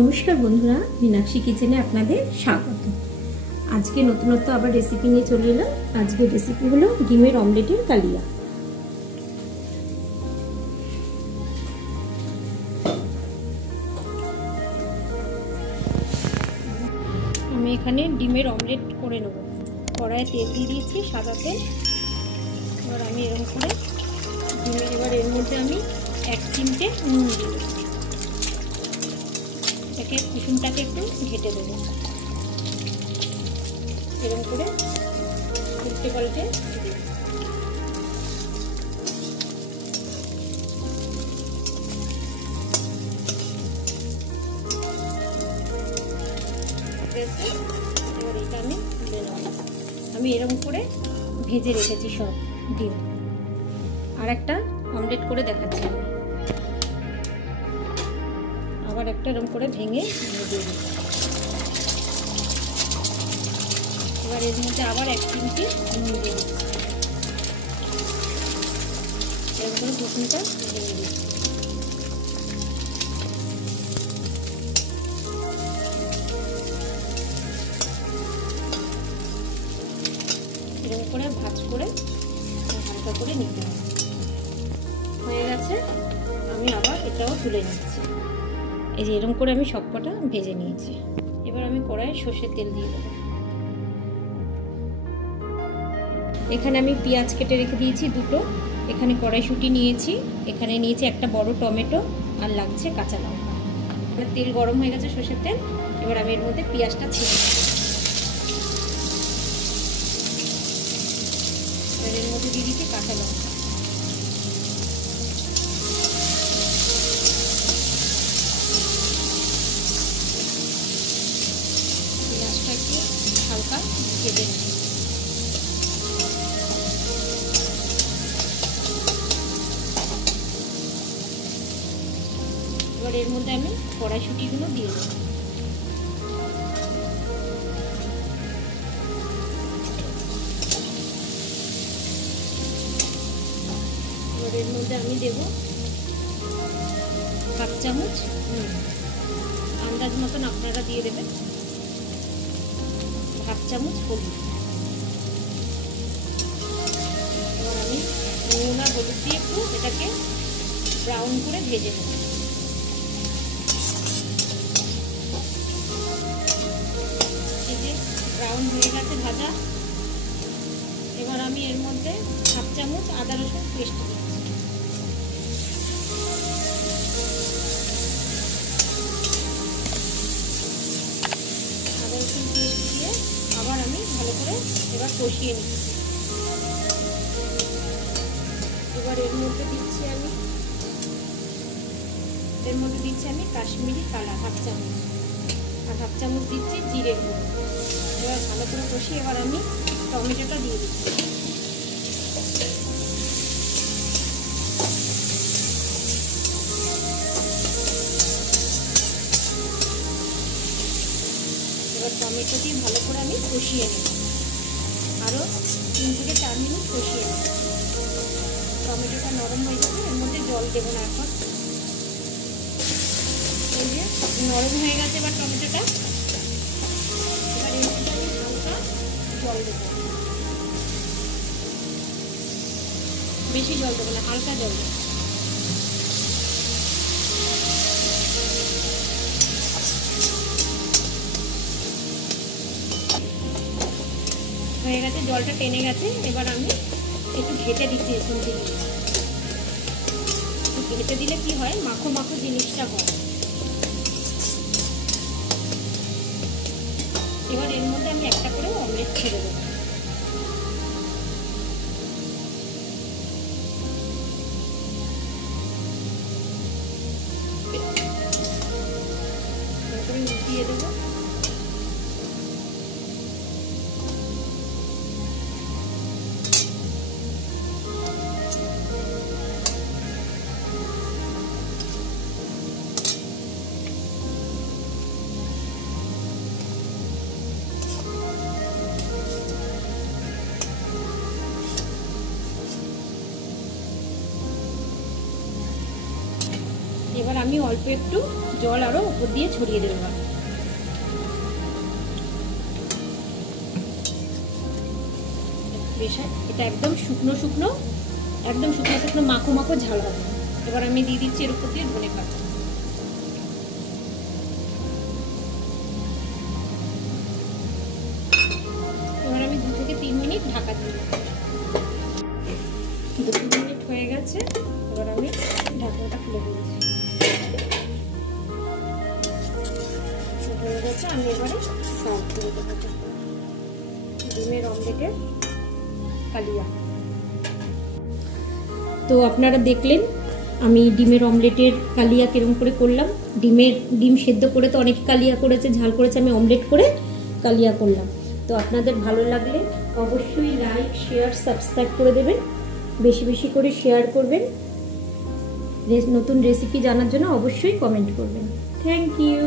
নমস্কার বন্ধুরা, মীনাক্ষী কিচেনে আপনাদের স্বাগত। আজকে নতুনত্ব আবার রেসিপি নিয়ে চলে এলাম। আজকের রেসিপি হলো ডিমের অমলেটের কালিয়া। আমি এখানে ডিমের অমলেট করে নেব। কড়াইয়ে তেল দিয়ে দিয়েছি, সাদা তেল। এবার আমি এরকম করে এবার এর মধ্যে আমি 1 চিমটে নুন দিই। এটাকে কুসুমটাকে একটু ঘেটে দেবো। এরকম করে উল্টে পাল্টে এবার এটা আমি তুলে নেব। আমি এরকম করে ভেজে রেখেছি সব ডিম। আর একটা অমলেট করে দেখাচ্ছি আমি। আবার একটা এরকম করে ভেঙে দিয়ে দিই। এবার এর মধ্যে আবার 1 চিমটি নুন দিয়ে দিচ্ছি। এরকম করে কুসুমটা ভেঙে দিচ্ছি। এরকম করে ভাজ করে হালকা করে নিতে হবে। হয়ে গেছে, আমি আবার এটাও তুলে নিচ্ছি। এই যে এরকম করে আমি সবকটা ভেজে নিয়েছি। এবার আমি কড়াইয়ে সর্ষের তেল দিয়ে দেবো। এখানে আমি পেঁয়াজ কেটে রেখে দিয়েছি 2টো। এখানে কড়াইশুঁটি নিয়েছি। এখানে নিয়েছি একটা বড় টমেটো, আর লাগছে কাঁচা লঙ্কা। এবার তেল গরম হয়ে গেছে, সর্ষের তেল। এবার আমি এর মধ্যে পেঁয়াজটা ছেড়ে দেবো। এবার এর মধ্যে দিয়ে দিচ্ছি কাঁচা লঙ্কা। পেঁয়াজটা একটু হালকা ভেজে নেব। এবার এর মধ্যে আমি কড়াইশুঁটিগুলো দিয়ে দেবো। এবার এর মধ্যে আমি দেব 1/2 চামচ নুন। আন্দাজ মতন আপনারা দিয়ে দেবেন। 1/2 চামচ হলুদ। এবার আমি নুন আর হলুদ দিয়ে একটু এটাকে ব্রাউন করে ভেজে নেব। ব্রাউন হয়ে গেছে ভাজা। এবার আমি এর মধ্যে 1/2 চামচ আদা রসুন পেস্ট দিচ্ছি। আদা রসুন পেস্ট দিয়ে আবার আমি ভালো করে এবার কষিয়ে নিচ্ছি। এবার এর মধ্যে দিচ্ছি আমি কাশ্মীরি কালার 1/2 চামচ, আর 1/2 চামচ দিচ্ছি জিরে গুঁড়ো। এবার ভালো করে কষি। এবার আমি টমেটোটা দিয়ে দিচ্ছি। এবার টমেটো দিয়ে ভালো করে আমি কষিয়ে নেব। আরও 3 থেকে 4 মিনিট কষিয়ে নেব। টমেটোটা নরম হয়ে যাবে। এর মধ্যে জল দেব না এখন। এই যে নরম হয়ে গেছে এবার টমেটোটা। এবার এর মধ্যে আমি হালকা জল দেবো। বেশি জল দেবো না, হালকা জল দেবো। হয়ে গেছে, জলটা টেনে গেছে। এবার আমি একটু ঘেটে দিচ্ছি। এখন থেকে একটু ঘেটে দিলে কি হয়, মাখো মাখো জিনিসটা হয়। এবার এর মধ্যে আমি একটা করে অমলেট ছেড়ে দেবো। উল্টিয়ে দেবো। এবার আমি অল্প একটু জল আরো উপর দিয়ে ছড়িয়ে দেবো। এটা একদম শুকনো শুকনো, একদম শুকনো শুকনো মাখো মাখো ঝাল হবে। এবার আমি দিয়ে দিচ্ছি এর উপর দিয়ে ধনে পাতা। এবার আমি 2 থেকে 3 মিনিট ঢাকা দিয়ে দেবো। 2 মিনিট হয়ে গেছে, এবার আমি ঢাকনাটা খুলে দিয়েছি। হয়ে গেছে, আমি এবারে সার্ভ করে দেবো ডিমের অমলেটের কালিয়া। তো আপনারা দেখলেন আমি ডিমের অমলেটের কালিয়া কিরকম করে করলাম। ডিম সেদ্ধ করে তো অনেক কালিয়া করেছে, ঝাল করেছে, আমি অমলেট করে কালিয়া করলাম। তো আপনাদের ভালো লাগলে অবশ্যই লাইক, শেয়ার, সাবস্ক্রাইব করে দেবেন, বেশি বেশি করে শেয়ার করবেন। নতুন রেসিপি জানার জন্য অবশ্যই কমেন্ট করবেন। Thank you.